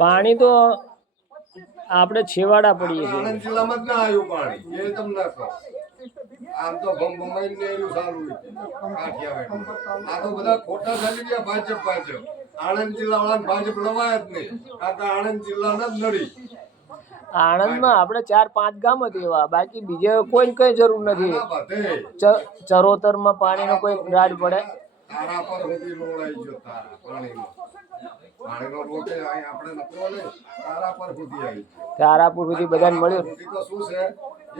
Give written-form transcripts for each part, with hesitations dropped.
પાણી તો આપણે છેવાડા પડીએ છીએ. આણંદ જિલ્લામાં જ ના આવ્યું પાણી, એ તમને કહો. આમ તો ભમાઈને એનું સારું કાઠિયાવાડ. આ તો બધા ખોટા ચાલી ગયા ભાજપ. આણંદ જિલ્લા વાળા ભાજપ લવાય જ નહીં, કારણ કે આણંદ જિલ્લાના જ નડી. આણંદમાં આપણે 4-5 ગામ જ એવા, બાકી બીજે કોઈ કઈ જરૂર નથી. ચરોતરમાં પાણીનો કોઈ રાડ પડે. તારા પર સુધી રોડાઈ ગયો તારા પાણીનો. પાણીનો રોડ આપણે નકરો નહીં, તારા પર સુધી આવી ગયો. તારાપુર સુધી બધાને મળ્યું. તો શું છે,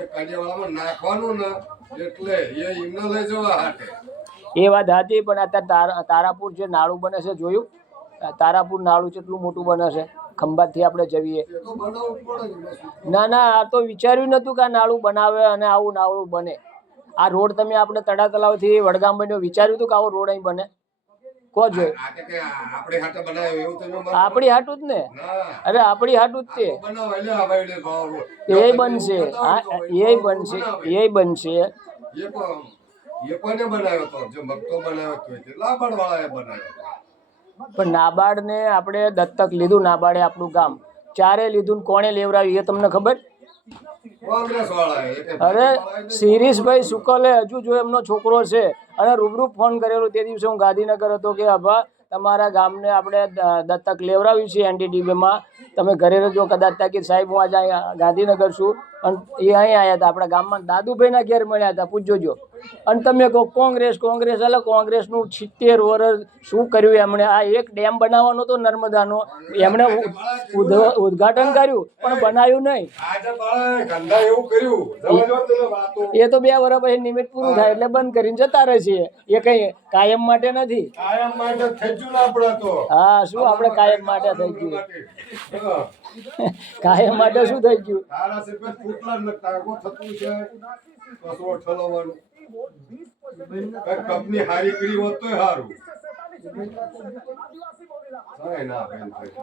એ કાઢિયાવાળામાં નાખવાનું ને એટલે એ એમને લઈ જવા હાટે. એ વાત હતી, પણ અત્યારે તારાપુર જે નાળું બને છે જોયું? તારાપુર નાળું કેટલું મોટું બને છે, ખંભાતથી આપણે જઈએ. ના ના, આ તો વિચાર્યું નતું કે આ નાળું બનાવે અને આવું નાળું બને. આ રોડ તમે આપણે તળા તલાવથી વડગામ બન્યો, વિચાર્યું હતું કે આવો રોડ અહીં બને? કો જોઈ આપણી હાટું જ ને. અરે આપણી હાટું જ તે એ બનશે, એ બનશે, એ બનશે. પણ નાબાર્ડ ને આપણે દત્તક લીધું. નાબાર્ડે આપણું ગામ ચારે લીધું. કોણે લેવડાવ્યું એ તમને ખબર? અરે શિરીષભાઈ શુકલે, હજુ જો એમનો છોકરો છે, અને રૂબરૂ ફોન કરેલો તે દિવસે હું ગાંધીનગર હતો કે અભા તમારા ગામને આપણે દત્તક લેવડાવ્યું છે NDDB-માં, તમે ઘરે રહેજો. કદાચ તાકી સાહેબ હું આજે ગાંધીનગર છું, અને એ અહીં આવ્યા હતા આપણા ગામમાં, દાદુભાઈના ઘેર મળ્યા હતા, પૂછજો. અને તમે કહો કોંગ્રેસ કોંગ્રેસ, એટલે કોંગ્રેસનું 70 વર્ષ શું કર્યું એમણે? આ એક ડેમ બનાવવાનો હતો નર્મદાનો, એમણે ઉદ્ઘાટન કર્યું પણ બનાવ્યું નહીં. એ તો 2 વર્ષ પછી નિમિત્ત પૂરું થાય એટલે બંધ કરીને જતા રહેશે. એ કઈ કાયમ માટે નથી. હા, શું આપણે કાયમ માટે થઈ ગયું? કાયમ માટે શું થઈ ગયું? કંપની હારી કરી હોત તો સારું.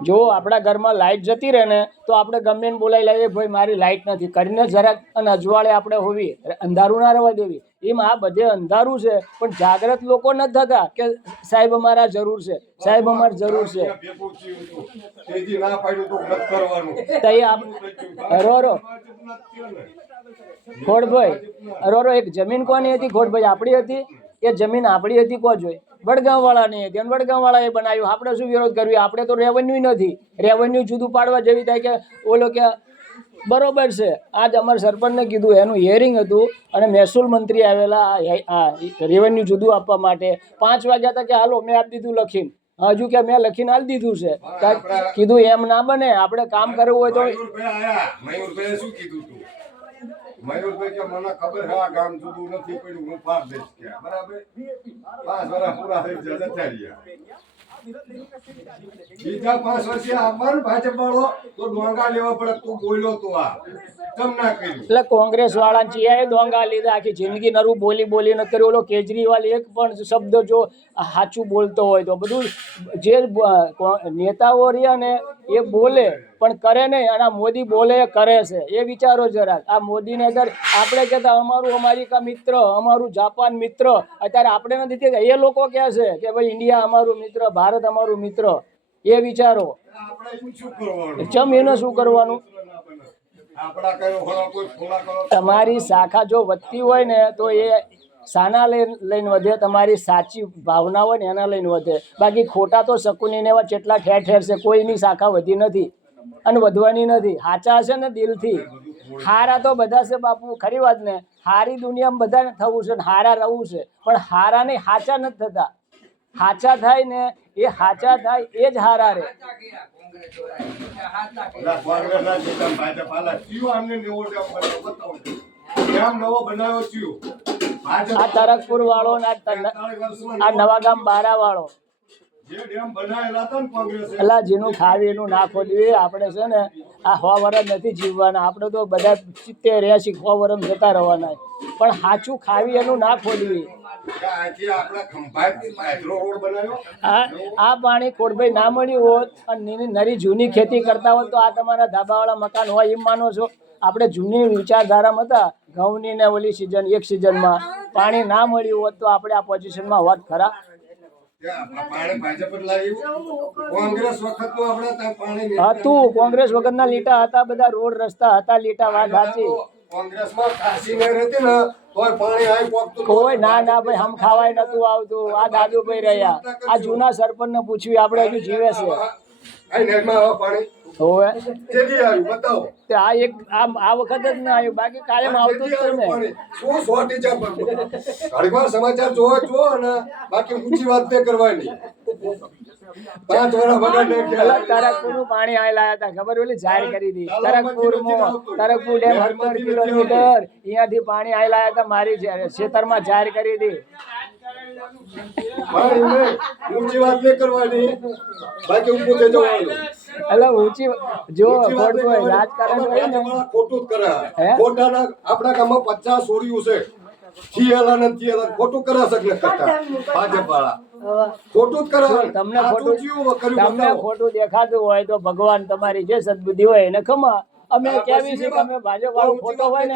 જો આપણા ઘરમાં લાઈટ જતી રહે ને તો આપણે ગમે એને બોલાવી લઈએ, ભાઈ મારી લાઈટ નથી કરીને જરાક, અને અજવાળે આપણે હોવી, અંધારું ના રહેવા દેવી. એમ આ બધે અંધારું છે, પણ જાગૃત લોકો નથી થતા કે સાહેબ અમારા જરૂર છે, સાહેબ અમારે જરૂર છે. ખોડભાઈ અરોરો, એક જમીન કોની હતી? ખોડભાઈ આપણી હતી. એ જમીન આપણી હતી કો જોઈ? વડગામ વાળાની હતી, અને વડગામ વાળાએ બનાવ્યું. આપણે શું વિરોધ કર્યો? આપણે તો રેવન્યુ નથી. રેવન્યુ જુદું પાડવા જેવી થાય કે ઓલો કે બરોબર છે. આજ અમારા સરપંચને કીધું, એનું હિયરિંગ હતું, અને મહેસૂલ મંત્રી આવેલા રેવન્યુ જુદું આપવા માટે. 5 વાગ્યા હતા કે હાલો મેં આપી દીધું લખીને. હજુ કે મેં લખીને આપી દીધું છે. કીધું એમ ના બને, આપણે કામ કરવું હોય તો. મયુરભાઈ કે મને ખબર છે આ ગામ જુદું નથી પડ્યું, હું પાર દઈશ કે બરાબર. 5 વર્ષ પૂરા થઈ જતા રહ્યા. બીજા 5 વર્ષે આવવાનું ભાજપ વાળો તો ડોંગા લેવા પડે. તું બોલ્યો તો આ તમ ના કર્યું. એટલે કોંગ્રેસ વાળા ચિયાએ ડોંગા લીધા. આખી જિંદગી નરું બોલી ન કર્યું. ઓલો કેજરીવાલ એક પણ શબ્દ જો સાચું બોલતો હોય તો બધું જે નેતાઓ રહ્યા ને એ બોલે પણ કરે નહીં. અને આ મોદી બોલે કરે છે, એ વિચારો જરાક. આ મોદીને અત્યારે આપણે કહેતા અમારું અમેરિકા મિત્ર, અમારું જાપાન મિત્ર, અત્યારે આપણે નથી કે એ લોકો કહે છે કે ભાઈ ઇન્ડિયા અમારું મિત્ર, ભારત અમારું મિત્ર. એ વિચારો. ચમ એને શું કરવાનું? તમારી શાખા જો વધતી હોય ને તો એ શાના લઈને વધે? તમારી સાચી ભાવના હોય ને એના લઈને વધે. બાકી ખોટા તો શકુનીને એવા જેટલા ઠેર ઠેર છે, કોઈની શાખા વધી નથી અને વધવાની નથી. સાચા હશે ને દિલથી. હારા તો બધા છે બાપુ, ખરી વાત ને. હારી દુનિયામાં બધા થવું છે, હારા રહેવું છે, પણ હારા નહીં, સાચા નથી થતા. સાચા થાય ને એ સાચા થાય એ જ હારા રે. આ તરકપુર વાળો, આ નવાગામ બારા વાળો, એટલે જેનું ખાવી એનું ના ખોદવી. આપણે છે ને આ 100 વર્ષ નથી જીવવાના. આપણે તો બધા 70, 80, 100 વર્ષ જતા રહેવાના. પણ સાચું ખાવી એનું ના ખોદવી. આ પાણી ખોડભાઈ ના મળ્યું હોત અને નરી જૂની ખેતી કરતા હોત તો આ તમારા ધાબાવાળા મકાન હોય એમ માનો છો? આપણે જૂની વિચારધારામાં હતા, ઘઉંની ને ઓલી સિઝન, એક સિઝનમાં પાણી ના મળ્યું હોત તો આપણે આ પોઝિશનમાં હોત ખરા? પાણી ભાજપ જ લાવ્યું. કોંગ્રેસ વખતનું આપણે ત્યાં પાણી નહીં. હતું કોંગ્રેસ વખતના લીટા હતા, બધા રોડ રસ્તા હતા લીટા, વાત સાચી. કોંગ્રેસમાં કાશી નહીં રહેતી ને તોય પાણી આઈ પોકતું. કોઈ ના ના ભાઈ હમ ખાવાય નતું આવતું. આ દાદુભાઈ રહ્યા, આ જૂના સરપંચ ને પૂછ્યું, આપણે હજુ જીવે છે. આ નહેરમાં આવા પાણી હોવે કેદી આવ્યું બતાવો. તે આ એક આ વખત જ ના આવ્યું, બાકી કાયમ આવતું જ છે ને. શું સોટી છે ઘડીવાર સમાચાર જોવો અને બાકી ઊંચી વાત નહીં કરવાની. 5 વર્ષ વગર નહીં પેલા તરકપુરનું પાણી આઈ લાયા હતા, ખબર ઓલી જાહેર કરી હતી. તરકપુર ડેમ 17 કિલોમીટર અહીંયાથી પાણી આઈ લાયા હતા, મારી ખેતરમાં જાહેર કરી હતી. ઊંચી વાત નહીં કરવાની, બાકી ઊભું થઈ જવાનું. એટલે ઊંચી જો ખોટું હોય રાજકારણ હોય ને ખોટું જ કરે. ખોટાના આપણા ગામમાં 50 સોર્યું છે. થિયેલા ને થિયેલા ખોટું કરે છે ને કરતા ભાજપ વાળા ખોટું જ કરે. તમને ખોટું દેખાતું હોય તો ભગવાન તમારી જે સદબુદ્ધિ હોય એને ખમા. અમે કેવી છે કે અમે ભાજપ વાળો ખોટો હોય ને,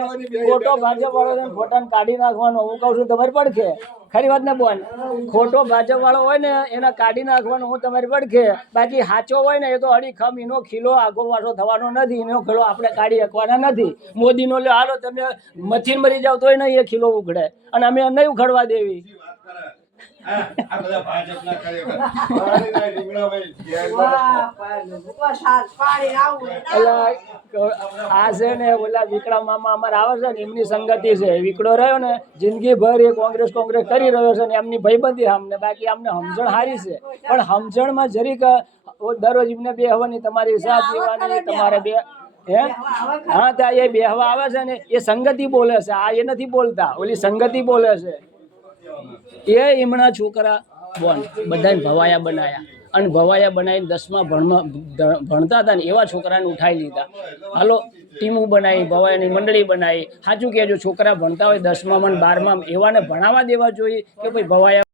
ખોટો ભાજપ વાળો ખોટાને કાઢી નાખવાનો. હું કહું છું તમારી પડખે, ખરી વાત ને બોલ. ખોટો ભાજપ વાળો હોય ને એને કાઢી નાખવાનો હું તમારી પડખે. બાકી સાચો હોય ને એ તો અડીખમ એનો ખીલો આગો પાછો થવાનો નથી, એનો ખીલો આપણે કાઢી શકવાના નથી. મોદીનો લે હાલો તમે મથીન મરી જાવ તોય નહીં એ ખીલો ઉઘડે, અને અમે નહીં ઉઘડવા દેવી. આ છે ને ઓલા વિકડા મામા અમારે આવે છે ને એમની સંગતિ છે. વિકડો રહ્યો ને જિંદગી ભર એ કોંગ્રેસ કરી રહ્યો છે ને એમની ભાઈબંધી અમને. બાકી અમને સમજણ હારી છે, પણ સમજણમાં જરીક દરરોજ એમને બે હવાની તમારી સાથ દેવાની તમારે બે હા ત્યાં એ બેહવા આવે છે ને એ સંગતિ બોલે છે. આ એ નથી બોલતા, ઓલી સંગતિ બોલે છે. એ એમના છોકરા બોન બધાને ભવાયા બનાયા, અને ભવાયા બનાવીને 10મા ભણતા હતા ને એવા છોકરાને ઉઠાવી લીધા. હાલો ટીમો બનાવી, ભવાયાની મંડળી બનાવી. સાચું કહેજો, છોકરા ભણતા હોય 10મા 12મા એવાને ભણાવવા દેવા જોઈએ કે ભાઈ ભવાયા